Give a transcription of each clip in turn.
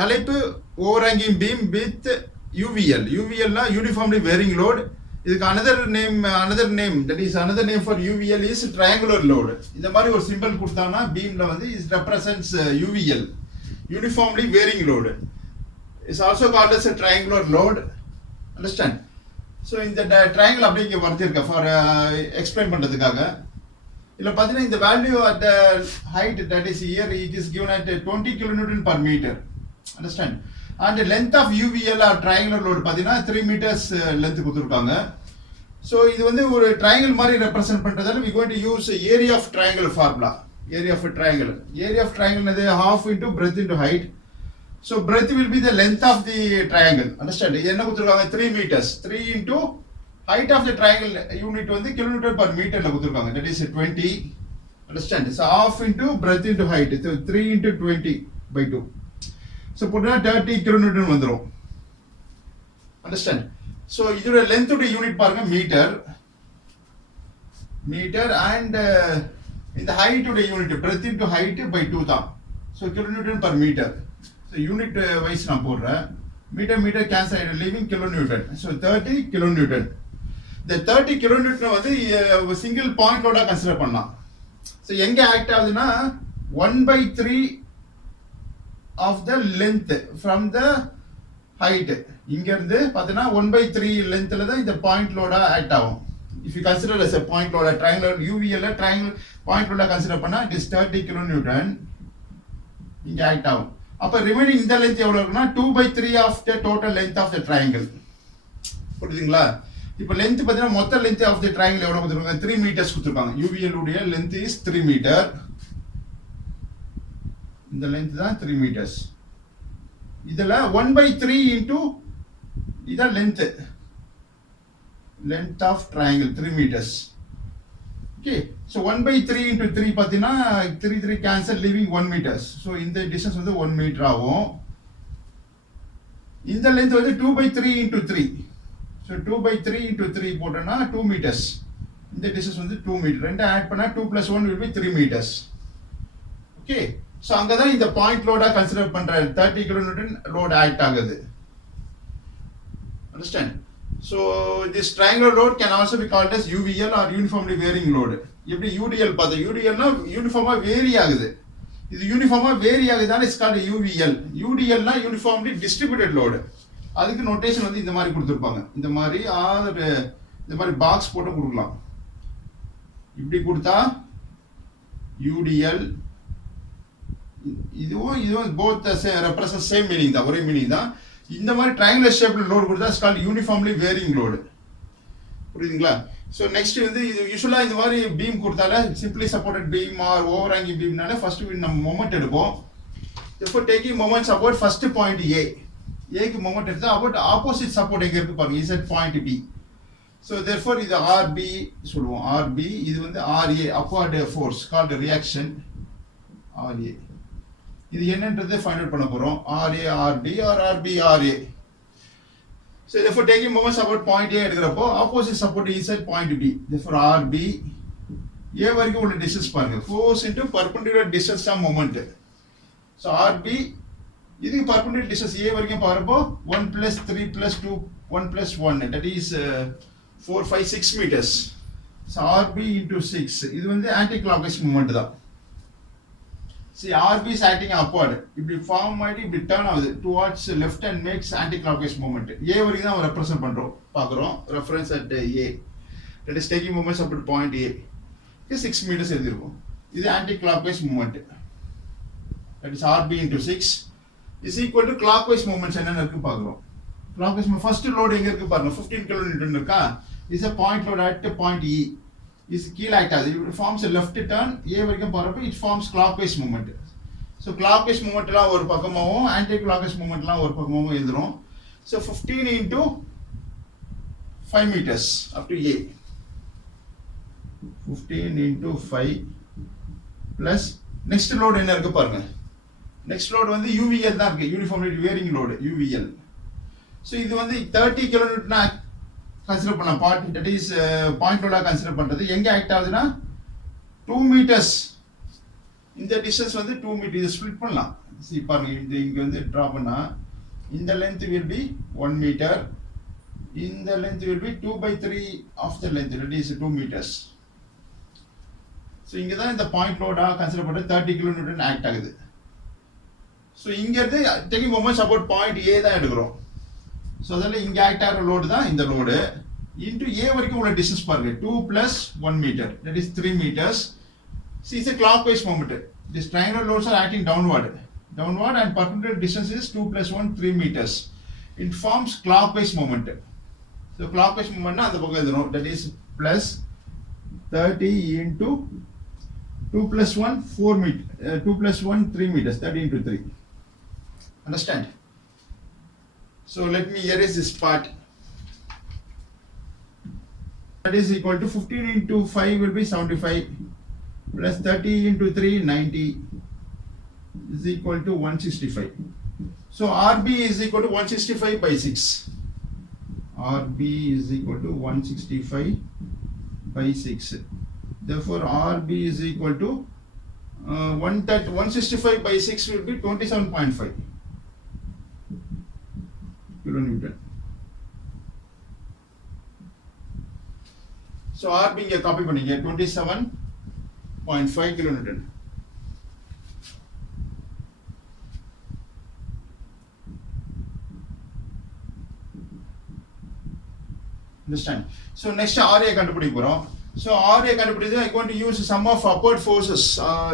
தலைப்பு overhanging beam with UVL. யூவிஎல்னா uniformly varying load. இதுக்கு another name that is another name for UVL is triangular load. இந்த மாதிரி ஒரு சிம்பிள் கொடுத்தானா பீம்ல வந்து it represents UVL, uniformly varying load. It's also called as a triangular load. Understand? So இந்த triangle அப்படியே இங்க வர்த்திருக்க for explain பண்றதுக்காக. இல்ல பாத்தீங்கன்னா இந்த value at the height that is here it is given at 20 kilonewton per meter. Understand? And the length of UVL or triangular load பாத்தீங்கன்னா 3 meters length கொடுத்திருக்காங்க. So இது வந்து ஒரு triangle மாதிரி represent பண்றதால we going to use area of triangle formula. Area of a triangle is half into breadth into height. So breadth will be the length of the triangle. Understand? இது என்ன கொடுத்திருக்காங்க 3 meters. 3 into height of the triangle unit வந்து kilonewton per meter ல கொடுத்திருக்காங்க. That is 20. Understand? So half into breadth into height. So 3 into 20 by 2. So put 30 kilonewton வந்துரும். Understand? So இதோட length உடைய யூனிட் பாருங்க மீட்டர் and இந்த height உடைய unit breadth into height by 2 தான். So kilonewton per meter. So unit wise நான் போடுறேன். மீட்டர் cancel ஆயிடும் leaving kilonewton. So 30 kilonewton. The 30 kilonewton வந்து சிங்கிள் பாயிண்ட் லோடா கன்சிடர் பண்ணலாம். So எங்க ஆக்ட் ஆகுதுன்னா 1/3 of the length from the height. இங்க இருந்து பார்த்தீங்கன்னா 1/3 லென்த்ல தான் இந்த பாயிண்ட் லோடா ஆக்ட் ஆகும். If you consider as a point load, a triangular UVL triangle point load consider பண்ணா it is 30 kilonewton இங்க ஆக்ட் ஆகும். அப்ப ரிமைனிங் இந்த லென்த் எவ்வளவு இருக்குன்னா 2/3 of the total length of the triangle. புரியுதுங்களா? இப்போ லென்த் பார்த்தீங்கன்னா மொத்த லென்த் ஆஃப் தி ட்ரையாங்கிள் எவ்வளவு கொடுத்திருக்காங்க 3 meters கொடுத்திருக்காங்க. UVL உடைய லென்த் இஸ் 3 meter. இந்த லென்த் தான் 3 meters. இதல 1/3 into இத length of triangle 3 meters. Okay, so 1/3 into 3 பாத்தீனா 3 cancel leaving 1 meters. So இந்த distance வந்து 1 meter ஆகும். இந்த length வந்து 2/3 into 3. So 2/3 into 3 போட்டனா 2 meters. இந்த distance வந்து 2 meter. ரெண்டு ஆட் பண்ணா 2 plus 1 will be 3 meters. Okay, so அங்கதான் இந்த பாயிண்ட் லோடா கன்சிடர் பண்ற 30 kilonewton load ஆக்ட் ஆகுது. Understand? So this triangular load can also be called as UVL or uniformly varying load. எப்படி UDL பார்த்தா UDLனா யூனிஃபார்மா வேரி ஆகுது. இது யூனிஃபார்மா வேரி ஆகுதுனால இட்ஸ் கால்ட் UVL. UDLனா யூனிஃபார்ம்லி டிஸ்ட்ரிபியூட்டட் லோட். அதுக்கு நோட்டேஷன் வந்து இந்த மாதிரி கொடுத்திருப்பாங்க. இந்த மாதிரி பாக்ஸ் போட்டு கொடுக்கலாம். இப்படி கொடுத்தா UDL இதுவும் both represent same meaning தான், ஒரே மீனிங் தான். இந்த மாதிரி ட்ரையாங்குலர் ஷேப்ல லோட் கொடுத்தா it's called uniformly varying load. புரியுதுங்களா? ஸோ நெக்ஸ்ட் வந்து இது யூஸ்வலா இந்த மாதிரி பீம் கொடுத்தால simply supported beam or overhanging பீம்னால ஃபர்ஸ்ட் நம்ம மொமெண்ட் எடுப்போம். therefore taking moments about first point ஏக்கு மொமெண்ட் எடுத்தா about ஆப்போசிட் சப்போர்ட் எங்க இருக்கு பாருங்க is at point B. So therefore இது RB சொல்லுவோம். RB இது வந்து RA upward force called reaction RA. இது என்னன்றதை ஃபைண்ட் அவுட் பண்ண போறோம். RA RB or RB RA. So therefore taking moments about point A எடுக்கறப்போ opposite support is at point B. Therefore RB A வரைக்கும் உள்ள distance பாருங்க. Force into perpendicular distance தான் moment. So RB இது perpendicular distance A வரைக்கும் பாருப்போ 1 plus 3 plus 2 1 plus 1 that is 4 5 6 meters. So RB into 6 இது வந்து anti clockwise moment தான். See RB is acting upward. இப்படி ஃபார்ம் ஆயிட்டு இப்படி டர்ன் ஆகுது towards left and makes anti-clockwise movement. A வரைக்கும் தான் ரெப்ரசன்ட் பண்றோம் பார்க்குறோம். Reference at A. That is taking moments up to point A. இது 6 meters எழுதிருக்கும். இது anti-clockwise movement. That is RB into 6 is equal to clockwise movements என்னென்ன இருக்கு பார்க்குறோம். Clockwise first load எங்க இருக்கு பாருங்க 15 kilonewton இருக்கா. Is a point load at point E. is கீழ ஆக்ட் ஆகுது. it forms a left turn A வரைக்கும் போறப்ப it forms clockwise movement. so clockwise movement எல்லாம் ஒரு பக்கமாவும் anti clockwise movement எல்லாம் ஒரு பக்கமாவும் எழுதுறோம். so 15 into 5 meters up to A. 15 into 5 plus next load என்ன இருக்கு பாருங்க. next load வந்து UVL தான் இருக்கு. uniformly varying load UVL. so இது வந்து 30 kilonewton கன்சிடர் பண்ணலாம். தட் இஸ் பாயிண்ட் லோடா கன்சிடர் பண்றது எங்க ஆக்ட் ஆகுதுன்னா 2 meters இந்த டிஸ்டன்ஸ் வந்து 2 மீட்டர். இதை ஸ்ப்ளிட் பண்ணலாம். see பாருங்க, இந்த இங்க வந்து ட்ரா பண்ணா இந்த லென்த் will be 1 மீட்டர், இந்த length will be 2/3 of the length, that is 2 meters. So இங்கே தான் இந்த பாயிண்ட் லோடா கன்சிடர் பண்ண 30 kN ஆக்ட் ஆகுது. ஸோ இங்கேருந்து டேக்கிங் மொமெண்ட்ஸ் அபவுட் பாயிண்ட் ஏ தான் எடுக்கிறோம். ஸோ அதில் இங்கே ஆக்ட் ஆகிற லோடு தான் இந்த லோடு. இன்ட்டு ஏ வரைக்கும் உள்ள டிஸ்டன்ஸ் பாருங்க, 2 + 1 metre, that is 3 meters. See, it's a clockwise moment. These triangular loads are acting downward and perpendicular distance is 2 + 1, 3 meters. It forms clockwise moment. So clockwise moment na andha pakkam edhunom, that is plus 30 into 2 + 1 4 meter, 2 + 1 3 meters, 30 into 3. Understand? So let me erase this part. That is equal to 15 into 5 will be 75 plus 30 into 3 90 is equal to 165. So RB is equal to 165 by 6. RB is equal to 165 by 6. Therefore RB is equal to 165 by 6 will be 27.5 kilonewton. So RB இங்க காப்பி பண்ணீங்க, 27.5 kilonewton. Understand? So next RA கண்டுபிடிக்க போறோம். So RA கண்டுபிடிச்சு I going to use sum of upward forces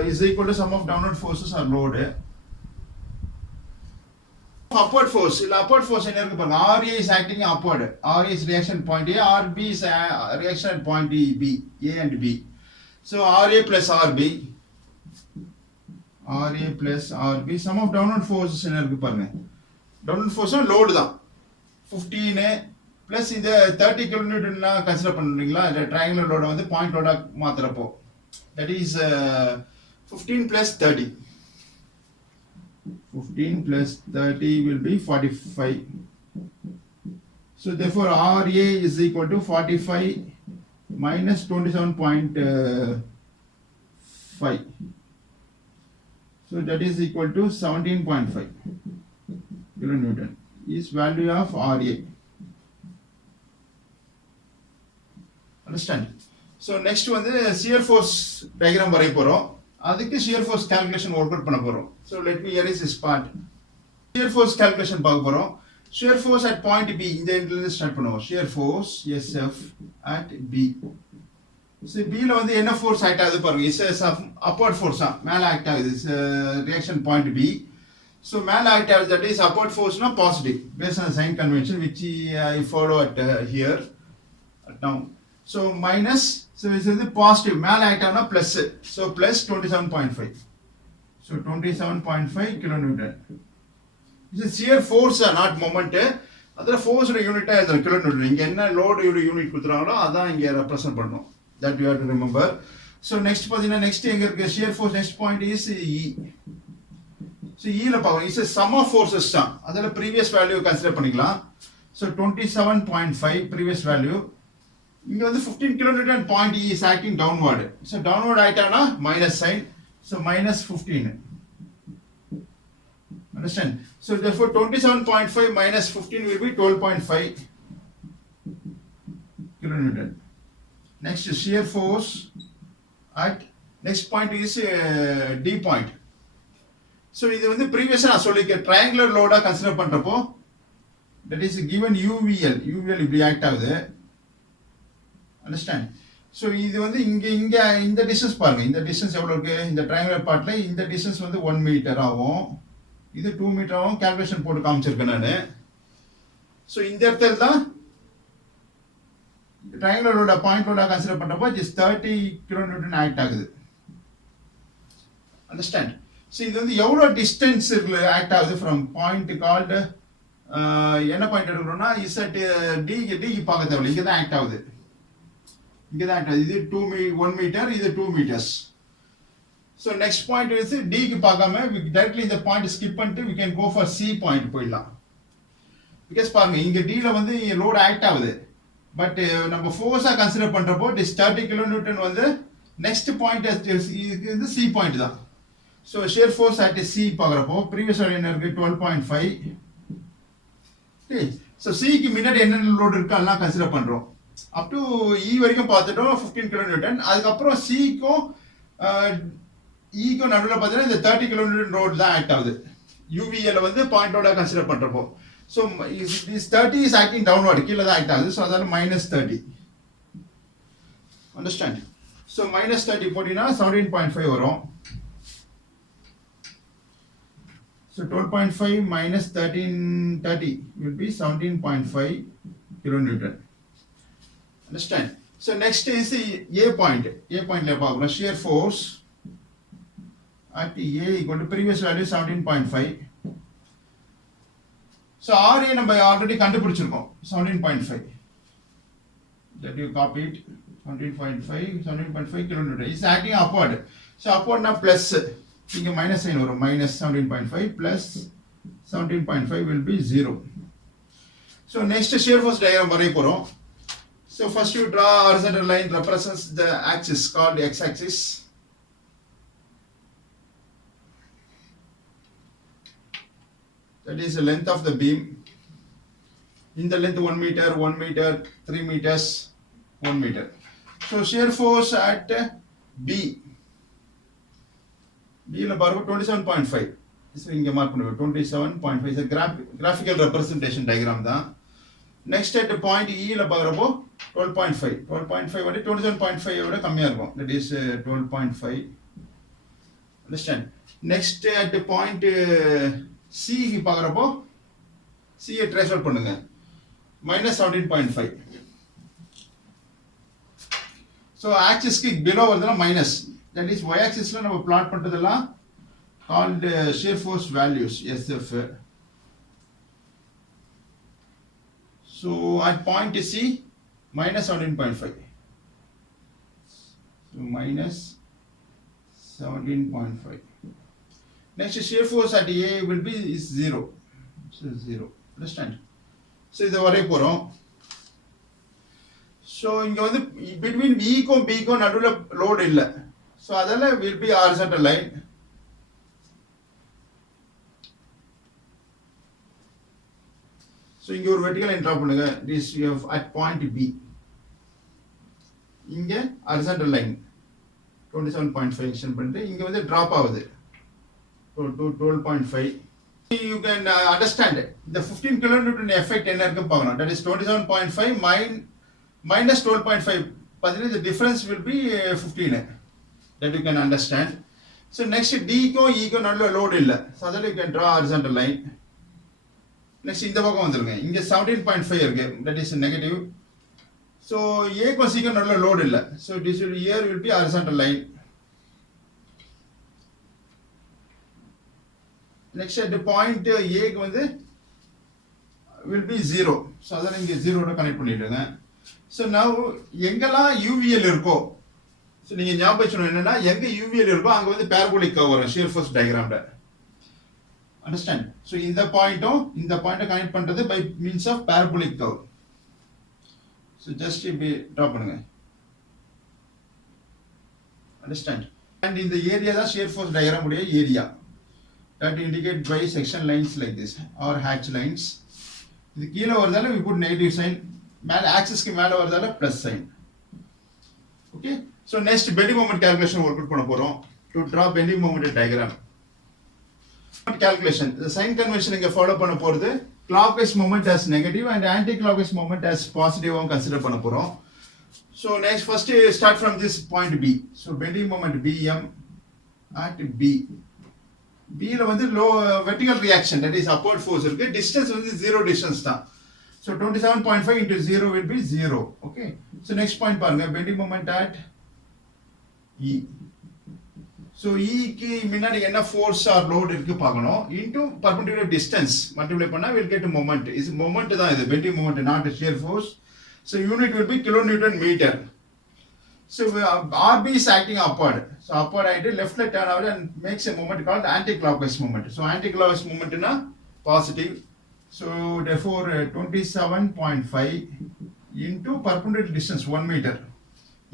is equal to sum of downward forces or load. Upward force, upward force என்ன இருக்கு பாருங்க, RA is acting upward, RA is reaction point A, RB is reaction at point B, A and B. So RA plus RB, sum of downward forces என்ன இருக்கு பாருங்க, downward force load தான் 15 plus இந்த 30 kilonewton consider பண்றீங்களா, இந்த triangular load வந்து பாயிண்ட் லோடா மாத்துறப்போ, that is 15 plus 30. 15 plus 30 will be 45. So therefore RA is equal to 45 minus 27.5. So that is equal to 17.5 kilonewton is value of RA. Understand? So next வந்து shear force diagram வரைய போறோம். அதுக்கு shear force calculation work out பண்ண போறோம். So let me erase this part. Shear force calculation பார்க்க போறோம். Shear force at point B, இந்த இடத்துல இருந்து ஸ்டார்ட் பண்ணுவோம். Shear force SF at B. So B ல வந்து என்ன force ஆக்ட் ஆகுது பாருங்க, is upward force மேல ஆக்ட் ஆகுது, reaction point B. So மேல ஆக்ட் ஆகுது, that is upward force na positive based on the sign convention which I follow at here at now. So minus, so this is the positive, மேல ஆக்ட் ஆகுனா plus, so plus 27.5. So 27.5 kilonewton. This is shear force, not moment. அதோட force unit is kilonewton. இங்க என்ன load unit கொடுத்துறாங்களோ அதான் இங்க represent பண்ணணும். That you have to remember. So next பாத்தீங்கன்னா next எங்க இருக்கு shear force, next point is E. So E ல பாருங்க, it's a sum of forces தான். அதோட previous value consider பண்ணிக்கலாம். So 27.5 previous value. இங்க வந்து 15 kilonewton point E is acting downward. So downward ஆயிட்டானா minus sign. So minus 15. Understand? So therefore 27.5 minus 15 will be 12.5 kilonewton. Next shear force at next point is D point. So இது வந்து previous நான் சொல்லிருக்கேன், triangular load consider பண்றப்போ that is given UVL இப்படி ஆக்ட் ஆகுது. Understand? So இது வந்து இங்க இந்த distance பாருங்க, இந்த distance எவ்வளவு இருக்கு, இந்த triangular partல இந்த distance வந்து 1 meter ஆகும், இது 2 meter ஆகும், calculation போட்டு காமிச்சிருக்கேன் நானு. So இந்த இடத்துல தான் triangular load point load consider பண்றப்போ just 30 kilonewton ஆக்ட் ஆகுது. Understand? So இது வந்து எவ்வளவு distance ஆக்ட் ஆகுது from point called என்ன பாயிண்ட் எடுக்கிறோம்னா is at D பார்க்க தேவையில்லை, இங்க தான் ஆக்ட் ஆகுது. இங்க தான் ஆக்ட் ஆகுது. இது 1 meter, இது 2 meters. So next point is D க்கு பார்க்காம directly இந்த point skip பண்ணிட்டு we can go for C point போயிடலாம். Because பாருங்க இங்க D ல வந்து load ஆக்ட் ஆகுது, பட் நம்ம ஃபோர்ஸா கன்சிடர் பண்றப்போ this 30 kilonewton வந்து next point is C point தான். So shear force at C பார்க்கறப்போ previous value என்ன இருக்கு 12.5. Okay. So C க்கு முன்னாடி என்னென்ன லோட் இருக்கு எல்லாம் கன்சிடர் பண்றோம். up to E வரைக்கும் பார்த்துட்டோம் 15 கிலோ நியூட்டன். அதுக்கு அப்புறம் C க்கும் E க்கும் நடுவுல பார்த்தீங்கன்னா இந்த 30 கிலோ நியூட்டன் லோட் தான் ஆக்ட் ஆகுது. UVL வந்து பாயிண்ட் லோடா கன்சிடர் பண்றப்போ. So this 30 is acting downward கீழ தான் ஆக்ட் ஆகுது. So அதால -30. Understand? So -30 போடினா 17.5 வரும். So 12.5 minus 1330 will be 17.5 kilonewton. Understand? So next is the A point. A point le paakrom shear force at A equal to previous value 17.5. So RA நம்ம already கண்டுபிடிச்சிருக்கோம் 17.5. That you copy it 17.5 kilonewton is acting upward. So upward na plus இங்க minus sign வரும் minus 17.5 plus 17.5 will be 0. So next shear force diagram வரைய போறோம். So first you draw horizontal line represents the axis called x axis. That is the length of the beam. In the length 1 meter, 1 meter, 3 meters, 1 meter. So shear force at B. B la பாருங்க 27.5. So இங்க மார்க் பண்ணுங்க 27.5 is a graphical representation diagram தான். Next at point E la பாக்குறப்போ 12.5. 12.5 வந்து 27.5 விட கம்மியா இருக்கும். That is 12.5. Understand? Next at point C க்கு பாக்குறப்போ C ஐ ட்ரேஸ் அவுட் பண்ணுங்க. -17.5. So axis க்கு below வருதுனா minus. That is y axis la நம்ம plot பண்றதெல்லாம் called shear force values SF. So at point C -17.5. So -17.5. Next shear force at A will be is 0. So 0. Understand? So இத வரைய போறோம். So இங்க வந்து between B க்கும் B க்கும் நடுவுல லோட் இல்ல. So அதனால will be horizontal line. So இங்க ஒரு vertical line draw பண்ணுங்க. This you have at point B. இங்க horizontal line 27.5 extend பண்ணிட்டு இங்க வந்து drop ஆகுது. to 12.5. You can understand it. The 15 kilonewton effect என்ன இருக்கு பார்க்கணும். That is 27.5 minus 12.5. But the difference will be 15. That you can understand. So next D ko E ko நடுவுல load இல்ல. So that you can draw horizontal line. Next இந்த பக்கம் வந்துருங்க. இங்க 17.5 இருக்கு. That is negative. So A ko C ko நடுவுல load இல்ல. So this will here will be horizontal line. Next at the point A க்கு வந்து will be 0. So அத இங்க 0 ஓட கனெக்ட் பண்ணிடுங்க. So now எங்கெல்லாம் UVL இருக்கோ So நீங்க ஞாபகம் வச்சுக்கணும் என்னன்னா எங்க UVL இருக்கோ அங்க வந்து parabolic curve வரும் shear force diagramல. Understand? So இந்த பாயிண்ட்டும் இந்த பாயிண்ட கனெக்ட் பண்றது by means of parabolic curve. So just இப்படி டிரா பண்ணுங்க. Understand? And in the area தான் shear force diagram உடைய area. That indicate by section lines like this or hatch lines. இது கீழ வரதால we put negative sign. மேல axis க்கு மேல வரதால plus sign. Okay? So next bending moment calculation work out பண்ண போறோம். To draw bending moment diagram. Calculation. The sign convention இங்க follow பண்ண போறது clockwise moment as negative and anti-clockwise moment as positive ஆ consider பண்ண போறோம். So next first start from this point B. So bending moment BM at B. B ல வந்து low vertical reaction that is upward force இருக்கு. Distance வந்து 0 distance தான். So 27.5 into 0 will be 0. Okay. So next point பாருங்க bending moment at E. So E க்கு முன்னாடி என்ன force or load இருக்கு பார்க்கணும் into perpendicular distance multiply பண்ணா we'll get a moment. Is moment தான் இது bending moment not a shear force. So unit will be kilonewton meter. So RB is acting upward. So upward ஆயிட்டு leftல turn ஆகுது and makes a moment called anti-clockwise moment. So anti-clockwise moment னா positive. So therefore 27.5 into perpendicular distance 1 meter.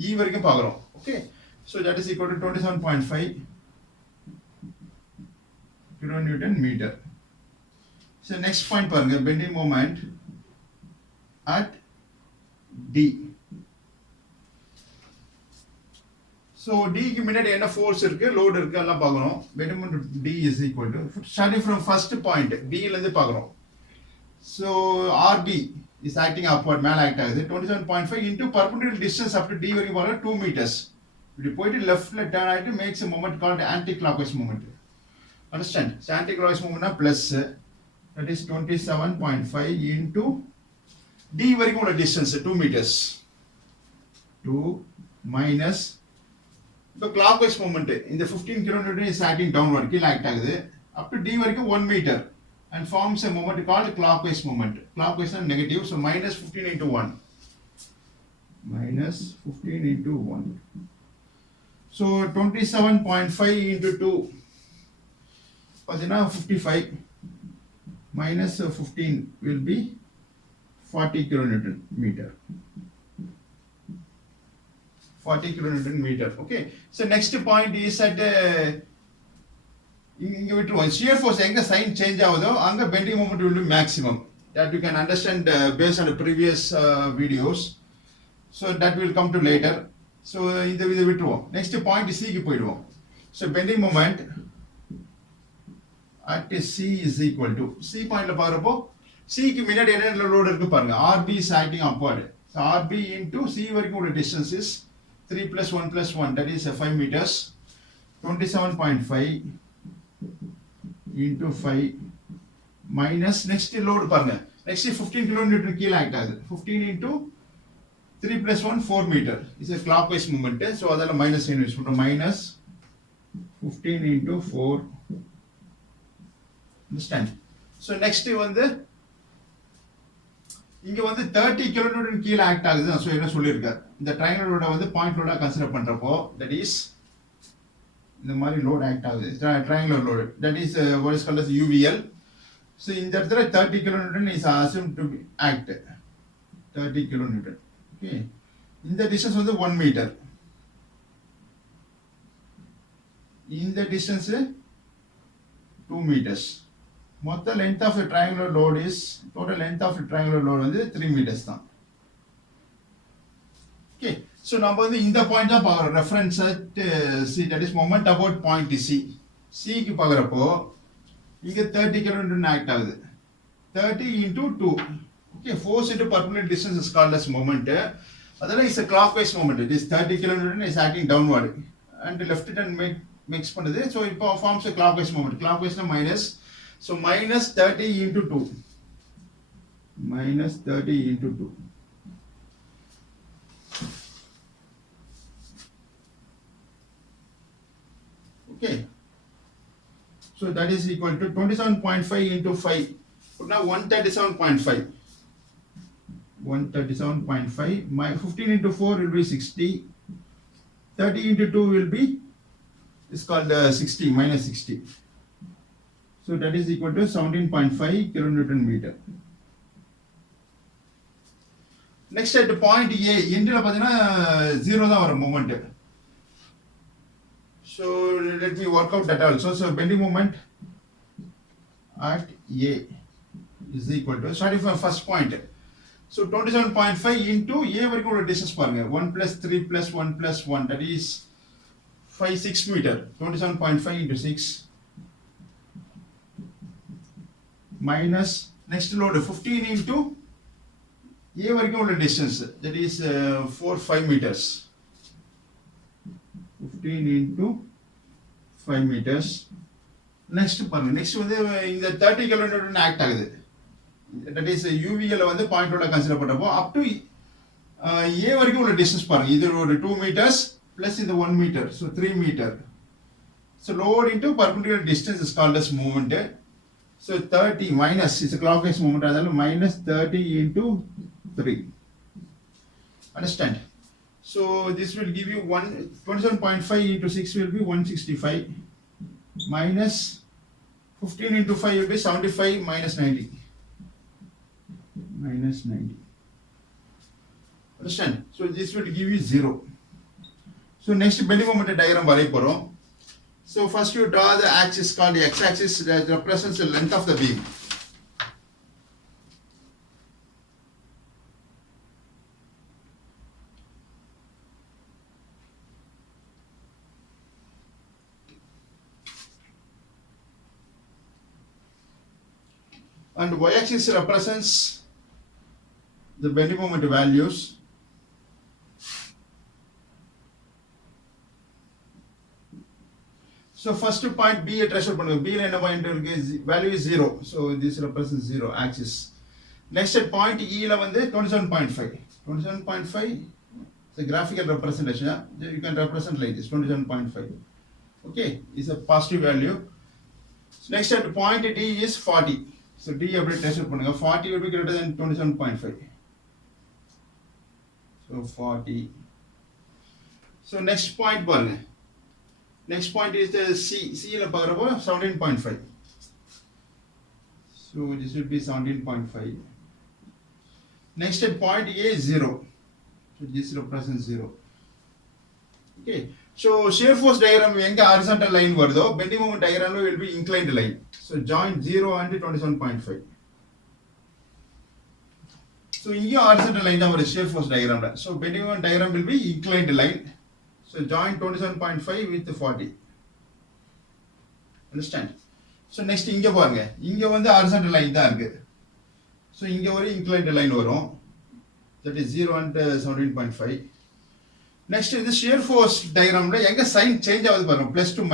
E வரைக்கும் பார்க்கறோம். Okay. So that is equal to 27.5 kilonewton meter. So next point பாருங்க, bending moment at D. So D க்கு முன்னாடி என்ன force இருக்கு, load இருக்கு எல்லாம் பார்க்கணும். bending moment D is equal to, starting from first point D ல இருந்து பார்க்கறோம். So RB is acting upward, மேல ஆக்ட் ஆகுது. 27.5 into perpendicular distance up to D வரைக்கும் போற 2 meters. இப்படி போயிட்டு leftல turn ஆயிட்டு makes a moment called anti-clockwise moment. Understand? So anti-clockwise moment na plus, that is 27.5 into D வரைக்கும் உள்ள distance 2 meters. 2 minus, இப்போ clockwise moment இந்த 15 kN is acting downward, கீழ ஆக்ட் ஆகுது. up to D வரைக்கும் 1 meter and forms a moment called clockwise moment. Clockwise is negative, so minus 15 into 1. Minus 15 into 1. So 27.5 into 2. Padina 55 minus 15 will be 40 kilonewton meter. 40 kilonewton meter. Okay. So next point is at இங்க விட்டுருவோம். shear force எங்க sign change ஆகுதோ அங்க bending moment will be maximum. That you can understand based on the previous videos. So that will come to later. So இந்த விட்டுருவோம். Next point C க்கு போயிடுவோம். So bending moment at C is equal to, C பாயிண்ட்ல பாக்குறப்போ C க்கு முன்னாடி என்ன லோட் இருக்கு பாருங்க. RB is acting upward. So RB into C வரைக்கும் உள்ள distance is 3 plus 1 plus 1, that is 5 meters. 27.5 into 5 minus next load பாருங்க. next 15 kilonewton கீழ ஆக்ட் ஆகுது. 15 into 3 plus 1 4 meter. It's a clockwise movement. So அதால minus sign யூஸ் பண்றோம். minus 15 into 4. Understand? So next வந்து இங்க வந்து 30 kilonewton கீழ ஆக்ட் ஆகுது. So என்ன சொல்லிருக்கார், இந்த triangle load வந்து பாயிண்ட் லோடா கன்சிடர் பண்றப்போ that is இந்த மாதிரி லோட் ஆக்ட் ஆகுது, triangular load, that is what is called as UVL. so இந்த இடத்துல 30 kilonewton is assumed to be act, 30 kilonewton. okay, இந்த distance வந்து 1 meter, இந்த distance 2 meters. மொத்த length of the triangular load is, total length of the triangular load வந்து 3 meters தான். okay, so நம்ம வந்து இந்த பாயிண்ட் தான் பார்க்குறோம், reference at C, that is moment about point C. C க்கு பார்க்குறப்போ இங்க 30 kilonewton ஆக்ட் ஆகுது. 30 into 2. okay, force into perpendicular distance is called as moment. அதனால is a clockwise moment. It is 30 kilonewton is acting downward and left it and mix பண்ணுது. so it forms a clockwise moment. clockwise na minus, so minus 30 into 2. minus 30 into 2. okay, so that is equal to 27.5 into 5. Put now 137.5. 137.5. My 15 into 4 will be 60. 30 into 2 will be, it's called 60, minus 60. So that is equal to 17.5 kilonewton meter. Next at point A, எண்டில் பார்த்தீங்கன்னா 0 தான் வரும் moment. So let me work out that also. So bending moment at A is equal to, starting from first point. So 27.5 into A வரைக்கும் உள்ள distance பாருங்க. 1 plus 3 plus 1 plus 1, that is 6 meter. 27.5 into 6 minus next load 15 into A வரைக்கும் உள்ள distance, that is 5 meters. 15 into 5 meters. next பாருங்க, next வந்து இந்த 30 kilonewton act ஆகுது, that is UVL வந்து பாயிண்ட் லோட கன்சிடர் பண்றப்போ up to A வரைக்கும் உள்ள distance பாருங்க. இது ஒரு 2 meters plus இந்த 1 meter, so 3 meter. so load into perpendicular distance is called as moment. so 30 minus, is a clockwise moment, அதனால minus 30 into 3. understand? So this will give you 27.5 into 6 will be 165 minus 15 into 5 will be 75 minus 90. Minus 90. Understand? So this will give you 0. So next bending moment diagram வரைய போறோம். So So first you draw the axis called the x-axis that represents the length of the beam. And y-axis represents the bending moment values. So first point B treasure பண்ணுங்க. B ல என்ன பாயிண்ட் இருக்கு? Value is 0. So this represents 0 axis. Next at point E ல வந்து 27.5. 27.5 is a graphical representation. You can represent like this 27.5. Okay, is a positive value. Next at point D is 40. So D அப்படியே treasure பண்ணுங்க. 40 will be greater than 27.5. So 40. So next point பாருங்க. Next point is the C. C ல பார்க்கறப்போ 17.5. So this will be 17.5. Next at point A is 0. So this represents 0. Okay. So shear force diagram எங்க horizontal line வருதோ bending moment diagram will be inclined line. So join 0 and 27.5. So இங்க horizontal line தான் வரும் shear force diagram ல. So bending moment diagram will be inclined line. So join 27.5 with 40. Understand? So next இங்க பாருங்க. இங்க வந்து horizontal line தான் இருக்கு. So இங்க ஒரு inclined line வரும். That is 0 and 17.5. Next is the shear force diagram ல எங்க sign change ஆகுது பாருங்க. plus to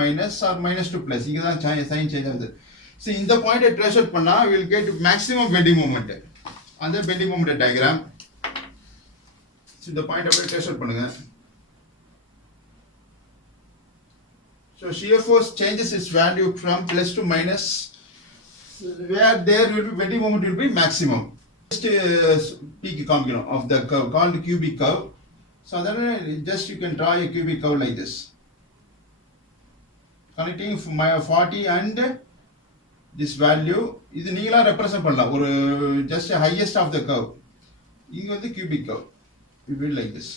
minus or minus to plus. இங்க தான் sign change ஆகுது. So இந்த point treasure பண்ணா we will get maximum bending moment. அந்த bending moment diagram. So இந்த point அப்படியே treasure பண்ணுங்க. So shear force changes its value from plus to minus, where there will be bending moment will be maximum. Just peak of the curve called cubic curve. So then just you can draw a cubic curve like this, connecting my 40 and this value. இது நீங்களா represent பண்ணலாம் ஒரு just highest of the curve. இங்க வந்து cubic curve. We build like this.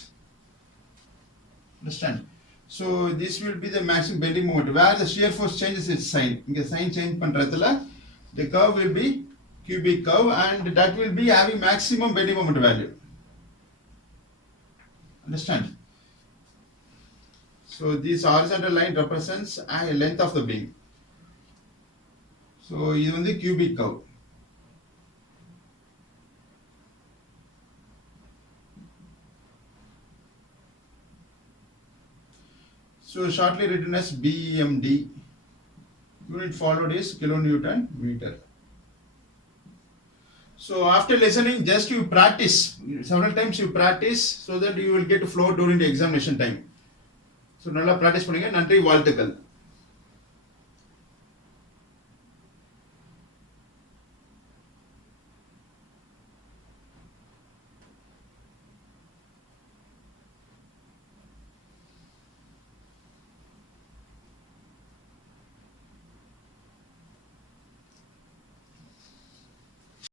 Understand? So this will be the maximum bending moment where the shear force changes its sign. இங்க sign change பண்றதுல the curve will be cubic curve and that will be having maximum bending moment value. Understand? So this horizontal line represents a length of the beam. So இது வந்து cubic curve. So shortly written as BEMD. Unit followed is kilonewton meter. So after listening, just you practice. Several times you practice so that you will get flow during the examination time. So நல்லா practice பண்ணுங்க. நன்றி, வாழ்த்துக்கள்.